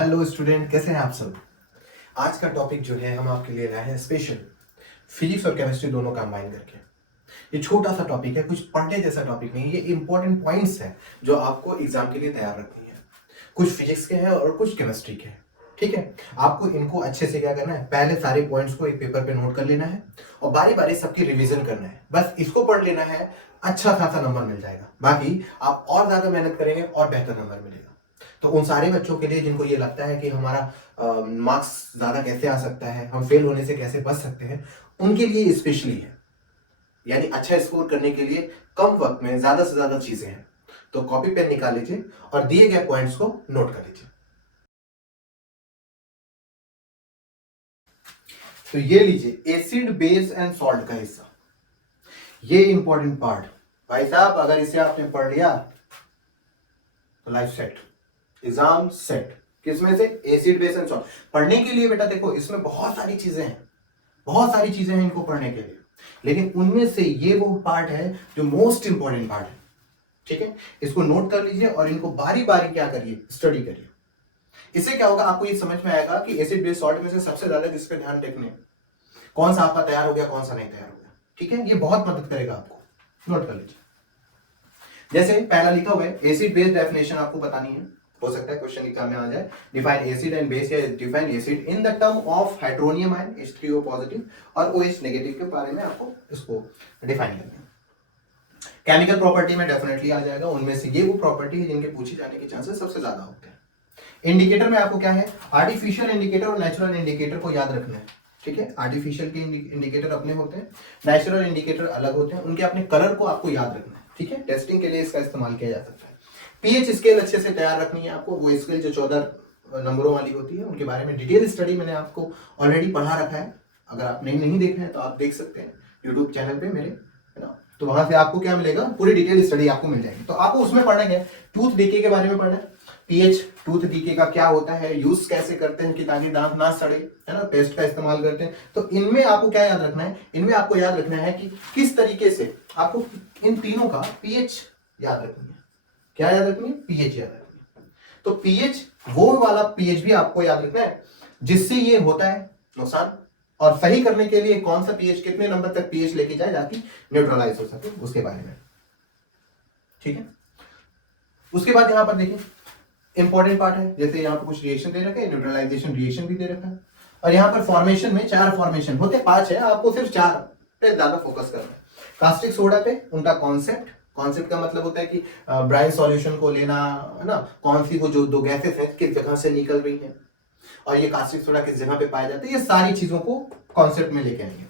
Hello student, कैसे हैं आप सब। आज का टॉपिक जो है हम आपके लिए लाए हैं स्पेशल, फिजिक्स और केमिस्ट्री दोनों कंबाइन करके। ये छोटा सा टॉपिक है, कुछ पढ़ने जैसा टॉपिक नहीं, ये इंपॉर्टेंट पॉइंट्स हैं जो आपको एग्जाम के लिए तैयार रखनी है। कुछ फिजिक्स के हैं और कुछ केमिस्ट्री के हैं। ठीक है, आपको इनको अच्छे से क्या करना है, पहले सारे पॉइंट्स को एक पेपर पे नोट कर लेना है और बारी बारी सबकी रिवीजन करना है। बस इसको पढ़ लेना है, अच्छा खासा नंबर मिल जाएगा। बाकी आप और ज्यादा मेहनत करेंगे और बेहतर नंबर मिलेगा। तो उन सारे बच्चों के लिए जिनको ये लगता है कि हमारा मार्क्स ज्यादा कैसे आ सकता है, हम फेल होने से कैसे बच सकते हैं, उनके लिए स्पेशली है। यानी अच्छा स्कोर करने के लिए कम वक्त में ज्यादा से ज्यादा चीजें हैं। तो कॉपी पेन निकाल लीजिए और दिए गए पॉइंट्स को नोट कर लीजिए। तो ये लीजिए एसिड बेस एंड सॉल्ट का हिस्सा, ये इंपॉर्टेंट पार्ट। भाई साहब, अगर इसे आपने पढ़ लिया तो लाइफ सेट, एग्जाम सेट। किसमें से? Acid base and salt. पढ़ने के लिए बेटा देखो, इसमें बहुत सारी चीजें हैं, बहुत सारी चीजें हैं इनको पढ़ने के लिए, लेकिन उनमें से ये वो पार्ट है जो मोस्ट इंपॉर्टेंट पार्ट है। ठीक है, इसको नोट कर लीजिए और इनको बारी बारी क्या करिए, स्टडी करिए। इससे क्या होगा, आपको ये समझ में आएगा कि एसिड बेस सॉल्ट में से सबसे ज्यादा किस पे ध्यान रखने, कौन सा आपका तैयार हो गया, कौन सा नहीं तैयार हो गया। ठीक है, ये बहुत मदद करेगा आपको। नोट कर लीजिए। जैसे पहला लिखा हुआ है एसिड बेस डेफिनेशन, आपको बतानी है। हो सकता है क्वेश्चन एग्जाम में आ जाए। डिफाइन एसिड एंड बेस, या define acid in the term of hydronium ion H3O positive और OH नेगेटिव के बारे में आपको इसको डिफाइन करना है। केमिकल प्रॉपर्टी में डेफिनेटली आ जाएगा, उनमें से ये वो प्रॉपर्टी है जिनके पूछे जाने के चांसेस सबसे ज्यादा होते हैं। इंडिकेटर में आपको क्या है, आर्टिफिशियल इंडिकेटर और नेचुरल इंडिकेटर को याद रखना है। ठीक है, आर्टिफिशियल के इंडिकेटर अपने होते हैं, नेचुरल इंडिकेटर अलग होते हैं, उनके अपने कलर को आपको याद रखना है। ठीक है, टेस्टिंग के लिए इसका इस्तेमाल किया जा सकता है। पीएच स्केल अच्छे से तैयार रखनी है आपको, वो स्केल जो 14 नंबरों वाली होती है, उनके बारे में डिटेल स्टडी मैंने आपको ऑलरेडी पढ़ा रखा है। अगर आपने नहीं देखा है तो आप देख सकते हैं यूट्यूब चैनल पे मेरे, है ना। तो वहां से आपको क्या मिलेगा, पूरी डिटेल स्टडी आपको मिल जाएगी। तो आपको उसमें पढ़ना है टूथ डीके के बारे में पढ़ना है, पीएच टूथ डीके का क्या होता है, यूज कैसे करते हैं कि ताकि दांत ना सड़े, है ना, पेस्ट का इस्तेमाल करते हैं। तो इनमें आपको क्या याद रखना है, इनमें आपको याद रखना है कि किस तरीके से आपको इन तीनों का पीएच याद रखनी है। क्या याद रखनी है? पीएच याद रखनी है। तो पीएच, वो वाला पीएच भी आपको याद रखना है जिससे ये होता है नुकसान, और सही करने के लिए कौन सा पीएच, कितने नंबर तक पीएच लेके जाए ताकि न्यूट्रलाइज हो सके, उसके बारे में। ठीक है, उसके बाद यहां पर देखिए इंपॉर्टेंट पार्ट है, जैसे यहां पर कुछ रिएक्शन दे रखा है, न्यूट्रलाइजेशन रिएक्शन भी दे रखा है, और यहां पर फॉर्मेशन में 4 फॉर्मेशन होते, 5 है, आपको सिर्फ 4 पे ज्यादा फोकस करना है। कास्टिक सोडा पे उनका कॉन्सेप्ट, कॉन्सेप्ट का मतलब होता है कि ब्राइन सॉल्यूशन को लेना, है ना, कौन सी वो जो दो गैसेस हैं किस जगह से निकल रही हैं, और ये कास्टिक सोडा किस जगह पे पाया जाता है, ये सारी चीजों को कॉन्सेप्ट में लेके आएंगे।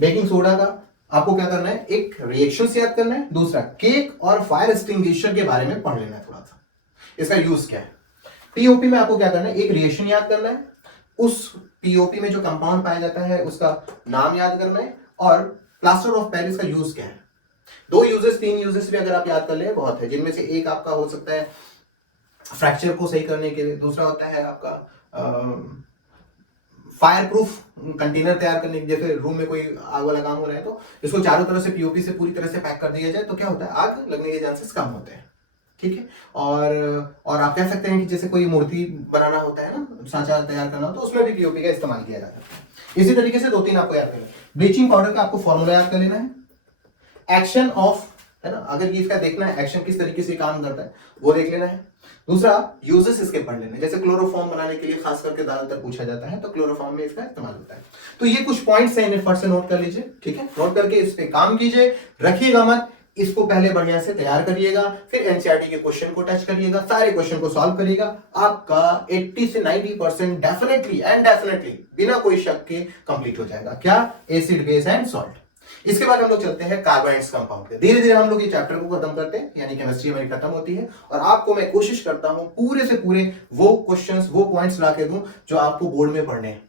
बेकिंग सोडा का आपको क्या करना है, एक रिएक्शन से याद करना है, दूसरा केक और फायर एक्सटिंग्विशर के बारे में पढ़ लेना है थोड़ा सा, इसका यूज क्या है। पीओपी में आपको क्या करना है, एक रिएक्शन याद करना है, उस पीओपी में जो कंपाउंड पाया जाता है उसका नाम याद करना है, और प्लास्टर ऑफ पेरिस का यूज क्या है। 2 यूजेस 3 यूजेस भी अगर आप याद कर ले बहुत है, जिनमें से एक आपका हो सकता है फ्रैक्चर को सही करने के लिए, दूसरा होता है आपका फायर प्रूफ कंटेनर तैयार करने के, जैसे रूम में कोई आग वाला काम हो रहा है तो इसको चारों तरफ से पीओपी से पूरी तरह से पैक कर दिया जाए तो क्या होता है, आग लगने के चांसेस कम होते हैं। ठीक है, और आप कह सकते हैं कि जैसे कोई मूर्ति बनाना होता है ना, सांचा तैयार करना हो, तो उसमें भी पीओपी का इस्तेमाल किया जाता है। इसी तरीके से 2-3 आपको याद करना है। ब्लीचिंग पाउडर का आपको फॉर्मूला याद कर लेना है, एक्शन ऑफ, है ना, अगर ये इसका देखना है एक्शन किस तरीके से काम करता है वो देख लेना है। दूसरा यूजेस इसके पढ़ लेने, जैसे क्लोरोफॉर्म बनाने के लिए खास करके ज्यादातर पूछा जाता है, तो क्लोरोफॉर्म में इसका इस्तेमाल होता है। तो ये कुछ पॉइंट्स हैं, इन्हें फट से नोट कर लीजिए। ठीक है, नोट करके इस पे काम कीजिए, रखिएगा मत, इसको पहले बढ़िया से तैयार करिएगा, फिर एनसीईआरटी के क्वेश्चन को टच करिएगा, सारे क्वेश्चन को सॉल्व करिएगा, आपका 80 से 90% डेफिनेटली एंड डेफिनेटली बिना कोई शक के कंप्लीट हो जाएगा। क्या? Acid base and salt. इसके बाद हम लोग चलते हैं कार्बोनाइड्स कंपाउंड पे। धीरे धीरे हम लोग ये चैप्टर को खत्म करते हैं, यानी केमिस्ट्री हमारी खत्म होती है, और आपको मैं कोशिश करता हूं पूरे से पूरे वो क्वेश्चंस, वो पॉइंट्स ला के दूं जो आपको बोर्ड में पढ़ने हैं।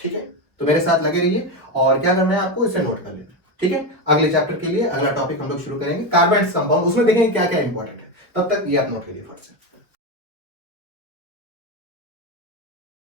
ठीक है, तो मेरे साथ लगे रहिए, और क्या करना है आपको, इसे नोट कर लेना। ठीक है, अगले चैप्टर के लिए अगला टॉपिक हम लोग शुरू करेंगे कार्बोनाइड्स कंपाउंड, उसमें देखेंगे क्या क्या इंपॉर्टेंट है। तब तक ये आप नोट करिए फट से।